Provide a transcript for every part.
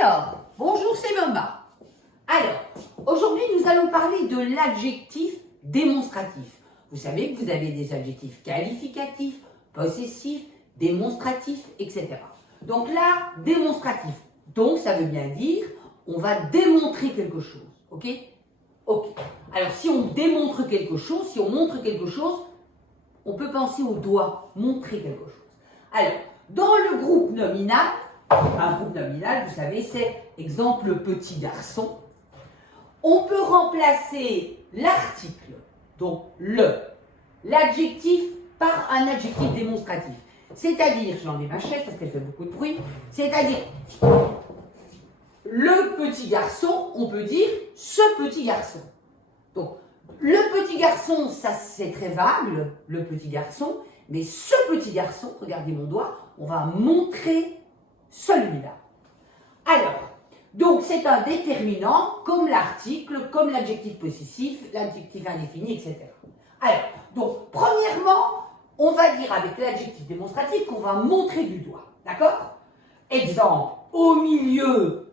Alors, bonjour, c'est Mama. Alors, aujourd'hui, nous allons parler de l'adjectif démonstratif. Vous savez que vous avez des adjectifs qualificatifs, possessifs, démonstratifs, etc. Donc là, démonstratif. Donc, ça veut bien dire, on va démontrer quelque chose. Ok? Ok. Alors, si on démontre quelque chose, si on montre quelque chose, on peut penser au doigt, montrer quelque chose. Alors, dans le groupe nominal, un groupe nominal, vous savez, c'est exemple petit garçon. On peut remplacer l'article, donc l'adjectif par un adjectif démonstratif. C'est-à-dire, j'enlève ma chaise parce qu'elle fait beaucoup de bruit, c'est-à-dire, le petit garçon, on peut dire ce petit garçon. Donc, le petit garçon, ça c'est très vague, le petit garçon, mais ce petit garçon, regardez mon doigt, on va montrer celui-là. Alors, donc c'est un déterminant comme l'article, comme l'adjectif possessif, l'adjectif indéfini, etc. Alors, donc premièrement, on va dire avec l'adjectif démonstratif qu'on va montrer du doigt, d'accord? Exemple, au milieu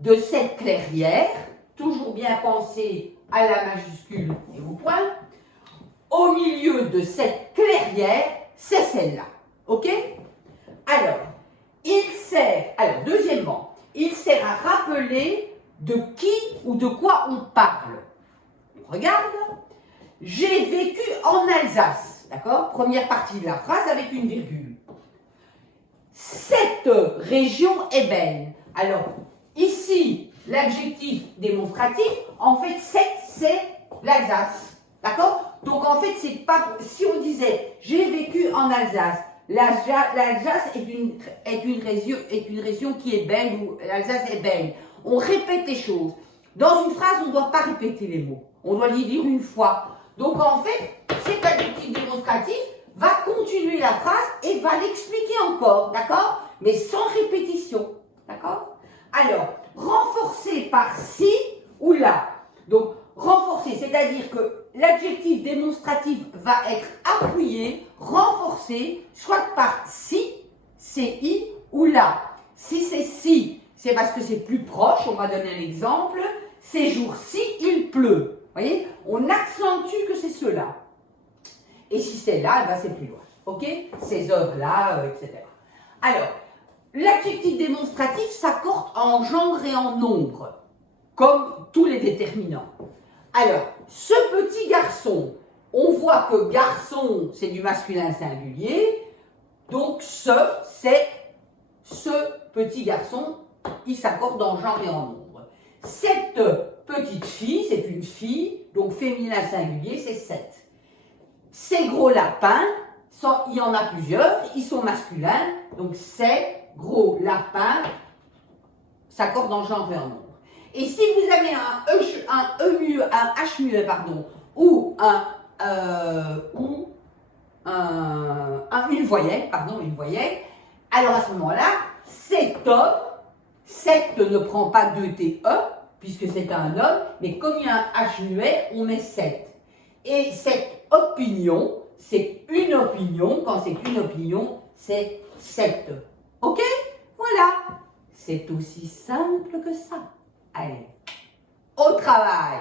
de cette clairière, toujours bien penser à la majuscule et au point, au milieu de cette clairière, c'est celle-là, ok? Alors, deuxièmement, il sert à rappeler de qui ou de quoi on parle. On regarde. J'ai vécu en Alsace, d'accord? Première partie de la phrase avec une virgule. Cette région est belle. Alors, ici, l'adjectif démonstratif, en fait, c'est l'Alsace, d'accord? Donc, en fait, c'est pas, si on disait j'ai vécu en Alsace, l'Alsace est une région qui est belle, ou l'Alsace est belle. On répète les choses. Dans une phrase, on ne doit pas répéter les mots. On doit les dire une fois. Donc, en fait, cet adjectif démonstratif va continuer la phrase et va l'expliquer encore, d'accord? Mais sans répétition, d'accord? Alors, renforcer par si ou là. Donc, renforcer, c'est-à-dire que l'adjectif démonstratif va être appuyé, renforcé, soit par si, ci ou là. Si c'est si, c'est parce que c'est plus proche, on va donner un exemple. Ces jours-ci, il pleut. Vous voyez, on accentue que c'est cela. Et si c'est là, ben c'est plus loin. Ok? Ces œuvres-là, etc. Alors, l'adjectif démonstratif s'accorde en genre et en nombre, comme tous les déterminants. Alors, ce petit garçon, on voit que garçon, c'est du masculin singulier, donc c'est ce petit garçon, il s'accorde en genre et en nombre. Cette petite fille, c'est une fille, donc féminin singulier, c'est 7. Ces gros lapins, il y en a plusieurs, ils sont masculins, donc ces gros lapins s'accordent en genre et en nombre. Et si vous avez un H muet, ou une voyelle, alors à ce moment-là, cet homme, cet ne prend pas 2 TE, puisque c'est un homme, mais comme il y a un H muet, on met 7. Et cette opinion, c'est une opinion, quand c'est une opinion, c'est 7. Ok? Voilà. C'est aussi simple que ça. Allez, au travail!